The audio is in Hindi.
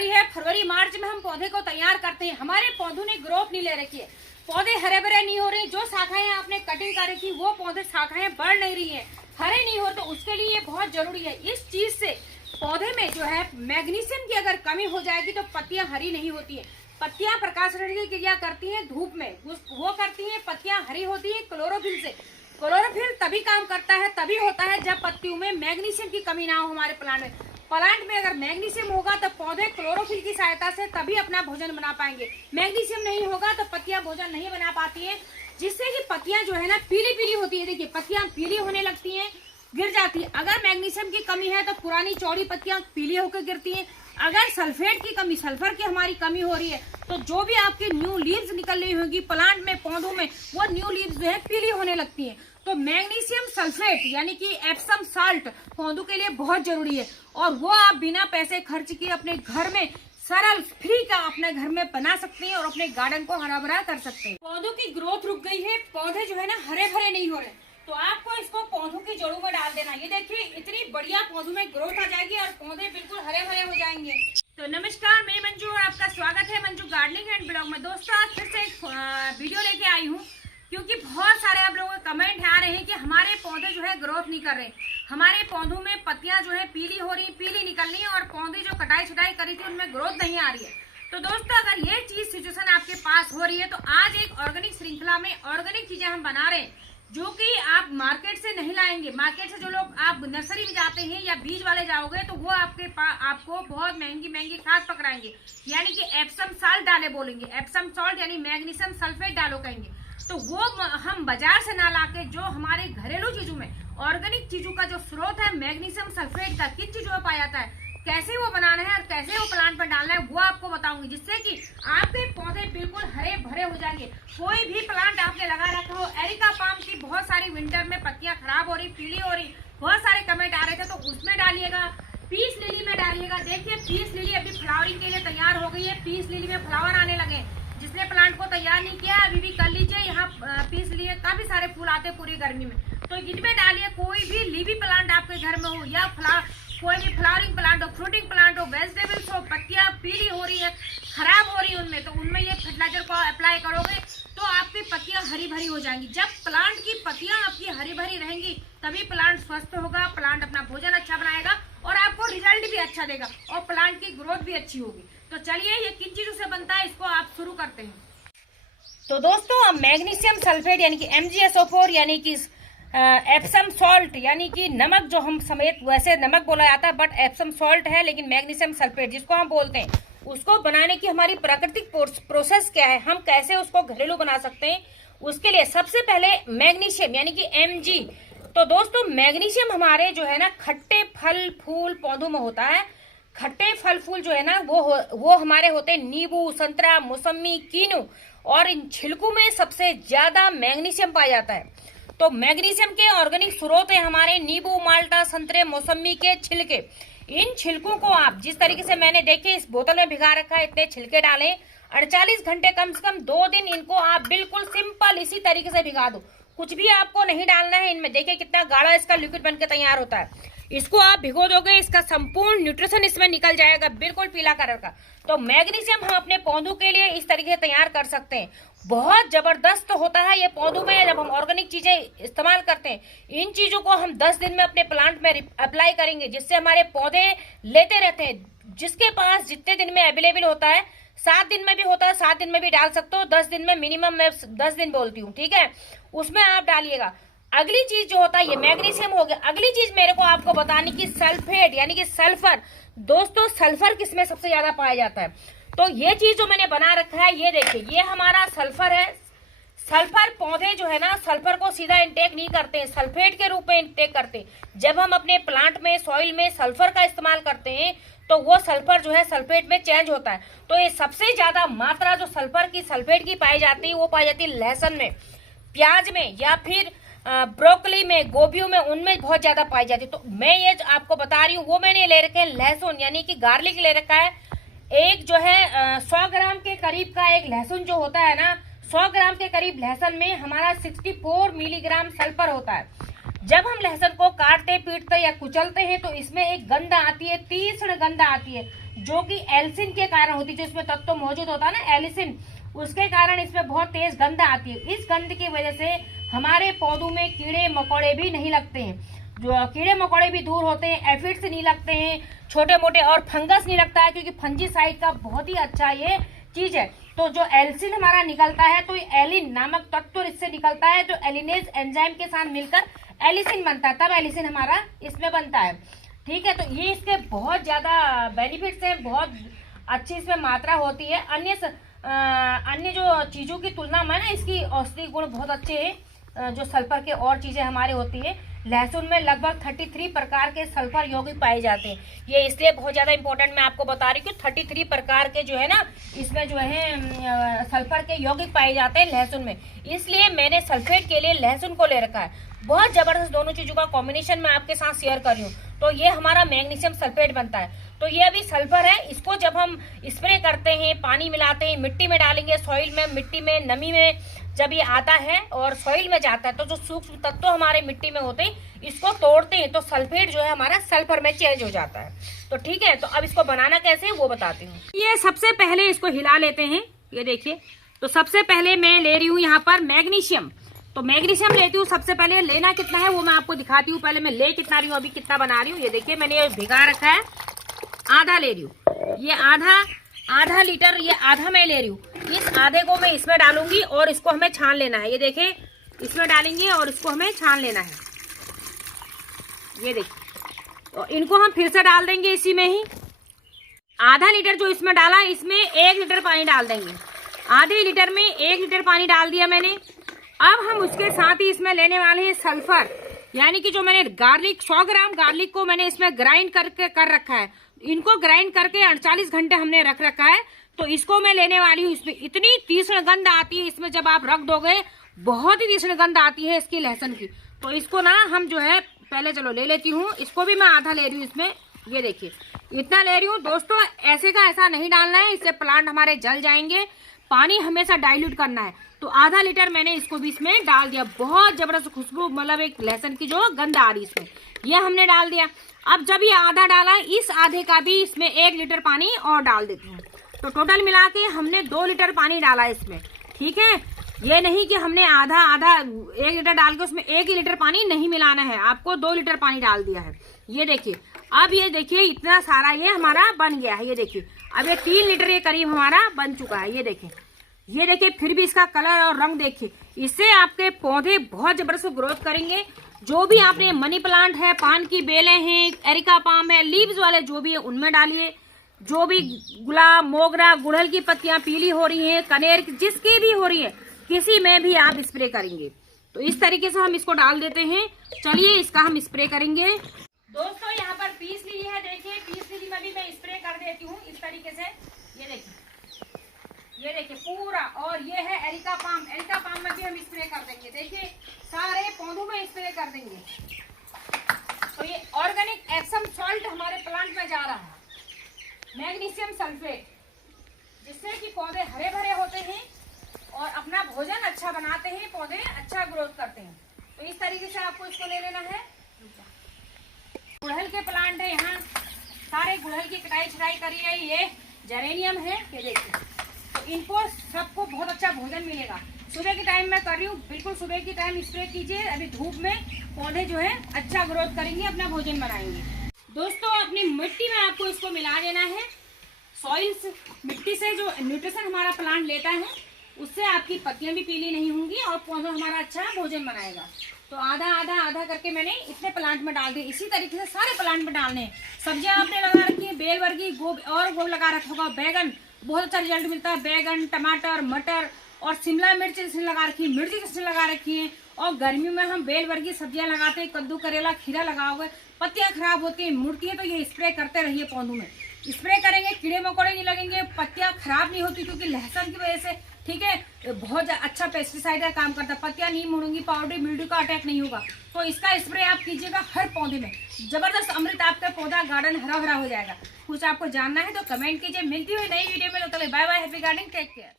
फरवरी है, फरवरी मार्च में हम पौधे को तैयार करते हैं। हमारे पौधों ने ग्रोथ नहीं ले रखी है, पौधे हरे भरे नहीं हो रहे। जो शाखाएं आपने कटिंग कर रखी वो पौधे शाखाएं बढ़ नहीं रही है, हरे नहीं हो, तो उसके लिए ये बहुत जरूरी है। इस चीज से पौधे में जो है मैग्नीशियम की अगर कमी हो जाएगी तो पत्तियां हरी नहीं होती है। पत्तियां प्रकाशरण की क्रिया करती हैं धूप में, वो करती हैं, पत्तियां हरी होती है क्लोरोफिल से। क्लोरोफिल तभी काम करता है, तभी होता है जब पत्तियों में मैग्नीशियम की कमी ना हो। हमारे प्लांट में अगर मैग्नीशियम होगा तो पौधे क्लोरोफिल की सहायता से तभी अपना भोजन बना पाएंगे। मैग्नीशियम नहीं होगा तो पत्तियां भोजन नहीं बना पाती है, जिससे कि पत्तियां जो है ना पीली पीली होती है। देखिए पत्तियां पीली होने लगती हैं, गिर जाती है। अगर मैग्नीशियम की कमी है तो पुरानी चौड़ी पत्तियां पीली होकर गिरती हैं। अगर सल्फेट की कमी, सल्फर की हमारी कमी हो रही है तो जो भी आपकी न्यू लीव्स निकल रही होगी प्लांट में, पौधों में, वो न्यू लीव्स जो है पीली होने लगती हैं। तो मैग्नीशियम सल्फेट यानी कि एप्सम साल्ट पौधों के लिए बहुत जरूरी है, और वो आप बिना पैसे खर्च किए अपने घर में सरल फ्री का अपने घर में बना सकते हैं और अपने गार्डन को हरा भरा कर सकते हैं। पौधों की ग्रोथ रुक गई है, पौधे जो है ना हरे भरे नहीं हो रहे, तो आपको इसको पौधों की जड़ों में डाल देना। ये देखिए इतनी बढ़िया पौधों में ग्रोथ आ जाएगी और पौधे बिल्कुल हरे भरे हो जाएंगे। तो नमस्कार, मैं मंजू और आपका स्वागत है मंजू गार्डनिंग एंड ब्लॉग में। दोस्तों आज फिर से एक वीडियो लेके आई हूँ, क्योंकि बहुत सारे आप लोगों के कमेंट आ रहे हैं कि हमारे पौधे जो है ग्रोथ नहीं कर रहे, हमारे पौधों में पत्तियां जो है पीली हो रही, पीली निकल रही है, और पौधे जो कटाई छटाई करी थी उनमें ग्रोथ नहीं आ रही है। तो दोस्तों अगर ये चीज सिचुएशन आपके पास हो रही है तो आज एक ऑर्गेनिक श्रृंखला में ऑर्गेनिक चीजें हम बना रहे हैं, जो कि आप मार्केट से नहीं लाएंगे। मार्केट से जो लोग आप नर्सरी में जाते हैं या बीज वाले जाओगे तो वो आपको बहुत महंगी महंगी खाद पकड़ाएंगे, यानी कि एप्सम साल्ट डाले बोलेंगे, एप्सम सॉल्ट यानी मैग्नीशियम सल्फेट डालो कहेंगे। तो वो हम बाजार से ना लाके जो हमारे घरेलू चीजों में ऑर्गेनिक चीजों का जो स्रोत है मैग्नीशियम सल्फेट का, किन चीजों में पाया जाता है, कैसे वो बनाना है और कैसे वो प्लांट पर डालना है, वो आपको बताऊंगी, जिससे कि आपके पौधे बिल्कुल हरे भरे हो जाएंगे। कोई भी प्लांट आपने लगा रखा हो, एरिका पाम की बहुत सारी विंटर में पत्तियां खराब हो रही, पीली हो रही, बहुत सारे कमेंट आ रहे थे, तो उसमें डालिएगा। पीस लिली में डालिएगा। देखिए पीस लिली अभी फ्लावरिंग के लिए तैयार हो गई है, पीस लिली में फ्लावर आने लगे। जिसने प्लांट को तैयार नहीं किया अभी भी कर लीजिए, यहाँ पीस लिए काफी सारे फूल आते हैं पूरी गर्मी में, तो इनमें डालिए। कोई भी लीवी प्लांट आपके घर में हो या कोई भी फ्लावरिंग प्लांट हो, फ्रूटिंग प्लांट हो, वेजिटेबल्स हो, पत्तियां पीली हो रही है, खराब हो रही है उनमें, तो उनमें ये फर्टिलाइजर को अप्लाई करोगे तो आपकी पत्तियां हरी भरी हो जाएंगी। जब प्लांट की पत्तियां आपकी हरी भरी रहेंगी तभी प्लांट स्वस्थ होगा, प्लांट अपना भोजन अच्छा बनाएगा और आपको रिजल्ट भी अच्छा देगा और प्लांट की ग्रोथ भी अच्छी होगी। तो चलिए ये किन चीजों से बनता है इसको आप शुरू करते हैं। तो दोस्तों मैग्नीशियम सल्फेट यानी कि MgSO4 यानी कि एप्सम सॉल्ट यानी कि नमक, जो हम समेत वैसे नमक बोला जाता है बट एप्सम सॉल्ट है, लेकिन मैग्नीशियम सल्फेट जिसको हम बोलते हैं, उसको बनाने की हमारी प्राकृतिक प्रोसेस क्या है, हम कैसे उसको घरेलू बना सकते हैं। उसके लिए सबसे पहले मैग्नीशियम यानी कि Mg। तो दोस्तों मैग्नीशियम हमारे जो है ना खट्टे फल फूल पौधों में होता है। खट्टे फल फूल जो है ना वो हमारे होते हैं नींबू, संतरा, मौसमी, कीनू, और इन छिलकों में सबसे ज्यादा मैग्नीशियम पाया जाता है। तो मैग्नीशियम के ऑर्गेनिक स्रोत है हमारे नींबू, माल्टा, संतरे, मौसमी के छिलके। इन छिलकों को आप जिस तरीके से मैंने देखे इस बोतल में भिगा रखा है, इतने छिलके डालें, 48 घंटे कम से कम 2 दिन इनको आप बिल्कुल सिंपल इसी तरीके से भिगा दो। कुछ भी आपको नहीं डालना है इनमें। देखिए कितना गाढ़ा इसका लिक्विड बनकर तैयार होता है। इसको आप भिगो दोगे, इसका संपूर्ण न्यूट्रिशन इसमें निकल जाएगा, बिल्कुल पीला कलर का। तो मैग्नीशियम हम अपने पौधों के लिए इस तरीके से तैयार कर सकते हैं। बहुत जबरदस्त होता है ये पौधों में जब हम ऑर्गेनिक चीजें इस्तेमाल करते हैं। इन चीजों को हम 10 दिन में अपने प्लांट में अप्लाई करेंगे, जिससे हमारे पौधे लेते रहते हैं। जिसके पास जितने दिन में अवेलेबल होता है, 7 दिन में भी होता है, 7 दिन में भी डाल सकते हो, 10 दिन में मिनिमम मैं 10 दिन बोलती हूँ, ठीक है, उसमें आप डालिएगा। अगली चीज जो होता है ये मैग्नीशियम हो गया। अगली चीज मेरे को आपको बतानी की सल्फेट यानी कि सल्फर। दोस्तों सल्फर किसमें सबसे ज्यादा पाया जाता है, तो ये चीज जो मैंने बना रखा है ये देखिए, ये हमारा सल्फर है। सल्फर पौधे जो है ना सल्फर को सीधा इंटेक नहीं करते हैं, सल्फेट के रूप में इंटेक करते हैं। जब हम अपने प्लांट में सॉइल में सल्फर का इस्तेमाल करते हैं तो वो सल्फर जो है सल्फेट में चेंज होता है। तो ये सबसे ज्यादा मात्रा जो सल्फर की सल्फेट की पाई जाती है वो पाई जाती है लहसुन में, प्याज में, या फिर ब्रोकली में, गोभियों में, उनमें बहुत ज्यादा पाई जाती है। तो मैं ये आपको बता रही हूँ, वो मैंने ले रखे हैं लहसुन यानी कि गार्लिक ले रखा है। एक जो है 100 ग्राम के करीब का एक लहसुन जो होता है ना, 100 ग्राम के करीब लहसुन में हमारा 64 मिलीग्राम सल्फर होता है। जब हम लहसुन को काटते पीटते या कुचलते हैं तो इसमें एक गंध आती है, तीक्ष्ण गंध आती है, जो कि एल्सिन के कारण होती है। जो इसमें तत्व मौजूद होता है ना एल्सिन, उसके कारण इसमें बहुत तेज गंध आती है। इस गंध की वजह से हमारे पौधों में कीड़े मकोड़े भी नहीं लगते हैं, जो कीड़े मकोड़े भी दूर होते हैं, एफिड्स नहीं लगते हैं छोटे मोटे, और फंगस नहीं लगता है, क्योंकि फंजीसाइड का बहुत ही अच्छा ये चीज है। तो जो एल्सिन हमारा निकलता है तो एलिन नामक तत्व इससे निकलता है, जो एलिनेज एंजाइम के साथ मिलकर एलिसिन बनता है, तब एलिसिन हमारा इसमें बनता है। ठीक है, तो ये इसके बहुत ज्यादा बेनिफिट्स हैं, बहुत अच्छी इसमें मात्रा होती है। अन्य जो चीजों की तुलना में ना इसकी औषधि गुण बहुत अच्छे हैं। जो सल्फर के और चीजें हमारे होती है, लहसुन में लगभग 33 प्रकार के सल्फर यौगिक पाए जाते हैं। ये इसलिए बहुत ज्यादा इंपॉर्टेंट मैं आपको बता रही हूँ कि 33 प्रकार के जो है ना इसमें जो है सल्फर के यौगिक पाए जाते हैं लहसुन में, इसलिए मैंने सल्फेट के लिए लहसुन को ले रखा है। बहुत जबरदस्त दोनों चीजों का कॉम्बिनेशन मैं आपके साथ शेयर कर रही हूँ। तो ये हमारा मैग्नीशियम सल्फेट बनता है। तो ये अभी सल्फर है, इसको जब हम स्प्रे करते हैं, पानी मिलाते हैं, मिट्टी में डालेंगे, सॉइल में, मिट्टी में, नमी में जब ये आता है और सॉइल में जाता है तो जो सूक्ष्म तत्व हमारे मिट्टी में होते हैं इसको तोड़ते हैं तो सल्फेट जो है हमारा सल्फर में चेंज हो जाता है। तो ठीक है, तो अब इसको बनाना कैसे है वो बताती हूँ। ये सबसे पहले इसको हिला लेते हैं, ये देखिए। तो सबसे पहले मैं ले रही हूँ यहाँ पर मैग्नीशियम। तो मैग्नीशियम लेती हूँ सबसे पहले। लेना कितना है वो मैं आपको दिखाती हूँ। पहले मैं ले कितना रही हूँ, अभी कितना बना रही हूँ। ये देखिए मैंने ये भिगा रखा है, आधा ले रही हूँ। ये आधा लीटर, ये आधा मैं ले रही हूँ। इस आधे को मैं इसमें डालूंगी और इसको हमें छान लेना है। ये देखिए इसमें डालेंगे और इसको हमें छान लेना है। ये देखिए, तो इनको हम फिर से डाल देंगे इसी में ही। आधा लीटर जो इसमें डाला, इसमें 1 लीटर पानी डाल देंगे। आधे लीटर में 1 लीटर पानी डाल दिया मैंने। अब हम उसके साथ ही इसमें लेने वाले हैं सल्फर, यानी कि जो मैंने गार्लिक, 100 ग्राम गार्लिक को मैंने इसमें ग्राइंड करके कर रखा है। इनको ग्राइंड करके 48 घंटे हमने रख रखा है। तो इसको मैं लेने वाली हूँ। इसमें इतनी तीक्ष्ण गंध आती है, इसमें जब आप रख दोगे बहुत ही तीक्ष्ण गंध आती है इसकी लहसुन की। तो इसको ना हम जो है पहले चलो ले लेती हूँ। इसको भी मैं आधा ले रही हूँ इसमें। ये देखिए इतना ले रही हूँ। दोस्तों ऐसे का ऐसा नहीं डालना है, इससे प्लांट हमारे जल जाएंगे। पानी हमेशा डाइल्यूट करना है। तो आधा लीटर मैंने इसको भी इसमें डाल दिया। बहुत जबरदस्त खुशबू, मतलब एक लहसुन की जो गंध आ रही इसमें, ये हमने डाल दिया। अब जब ये आधा डाला, इस आधे का भी इसमें 1 लीटर पानी और डाल देती हूँ। तो टोटल मिला के हमने 2 लीटर पानी डाला इसमें। ठीक है, ये नहीं कि हमने आधा 1 लीटर डाल के उसमें 1 ही लीटर पानी नहीं मिलाना है, आपको 2 लीटर पानी डाल दिया है। ये देखिए, अब ये देखिए इतना सारा ये हमारा बन गया है। ये देखिए अब ये 3 लीटर ये करीब हमारा बन चुका है। ये देखिए फिर भी इसका कलर और रंग देखिए। इससे आपके पौधे बहुत जबरदस्त ग्रोथ करेंगे। जो भी आपने मनी प्लांट है, पान की बेलें हैं, एरिका पाम है, लीव्स वाले जो भी है उनमें डालिए। जो भी गुलाब, मोगरा, गुड़हल की पत्तियां पीली हो रही हैं, कनेर जिसकी भी हो रही है, किसी में भी आप स्प्रे करेंगे। तो इस तरीके से हम इसको डाल देते हैं। चलिए इसका हम स्प्रे करेंगे। दोस्तों यहाँ पर पीस ली है, देखिए पीस ली में भी मैं स्प्रे कर देती हूँ इस तरीके से। ये देखिए पूरा। और ये है एरिका पाम में भी हम स्प्रे कर देंगे। देखिए सारे पौधों में स्प्रे कर देंगे। तो ये ऑर्गेनिक एप्सम सॉल्ट हमारे प्लांट में जा रहा है, मैग्नीशियम सल्फेट, जिससे कि पौधे हरे भरे होते हैं और अपना भोजन अच्छा बनाते हैं, पौधे अच्छा ग्रोथ करते हैं। तो इस तरीके से आपको इसको ले लेना है। गुड़हल के प्लांट है, यहाँ सारे गुड़हल की कटाई छटाई करी है। ये जेरेनियम है, ये देखिए। तो इनको सबको बहुत अच्छा भोजन मिलेगा। सुबह के टाइम में कर रही हूँ, बिल्कुल सुबह की टाइम स्प्रे कीजिए। अभी धूप में पौधे जो है अच्छा ग्रोथ करेंगे, अपना भोजन बनाएंगे। दोस्तों अपनी मिट्टी में आपको इसको मिला देना है। सॉइल से, मिट्टी से जो न्यूट्रिशन हमारा प्लांट लेता है उससे आपकी पत्तियां भी पीली नहीं होंगी और पौधा हमारा अच्छा भोजन बनाएगा। तो आधा करके मैंने इतने प्लांट में डाल दिए। इसी तरीके से सारे प्लांट में डालने हैं। सब्जियां आपने लगा रखी है, बेल वर्गी, गोब लगा रखा होगा, बैगन, बहुत अच्छा रिजल्ट मिलता है। बैगन, टमाटर, मटर और शिमला मिर्च जिसने लगा रखी है, मिर्ची जिसने लगा रखी है। और गर्मियों में हम बेल वर्गी सब्जियां लगाते हैं, कद्दू, करेला, खीरा लगा हुआ है। पत्तियां खराब होती है, मुड़ती है, तो ये स्प्रे करते रहिए पौधों में। स्प्रे करेंगे, कीड़े मकोड़े नहीं लगेंगे, पत्तियां खराब नहीं होती, क्योंकि लहसुन की वजह से, ठीक है, बहुत अच्छा पेस्टिसाइड का काम करता है। पत्तियां नहीं मुड़ेंगी, पाउडर मिल्ड्यू का अटैक नहीं होगा। तो इसका स्प्रे आप कीजिएगा हर पौधे में। जबरदस्त अमृत, आपका पौधा गार्डन हरा भरा हो जाएगा। कुछ आपको जानना है तो कमेंट कीजिए। मिलती हुई नई वीडियो में, तो चले bye bye, happy gardening, take care.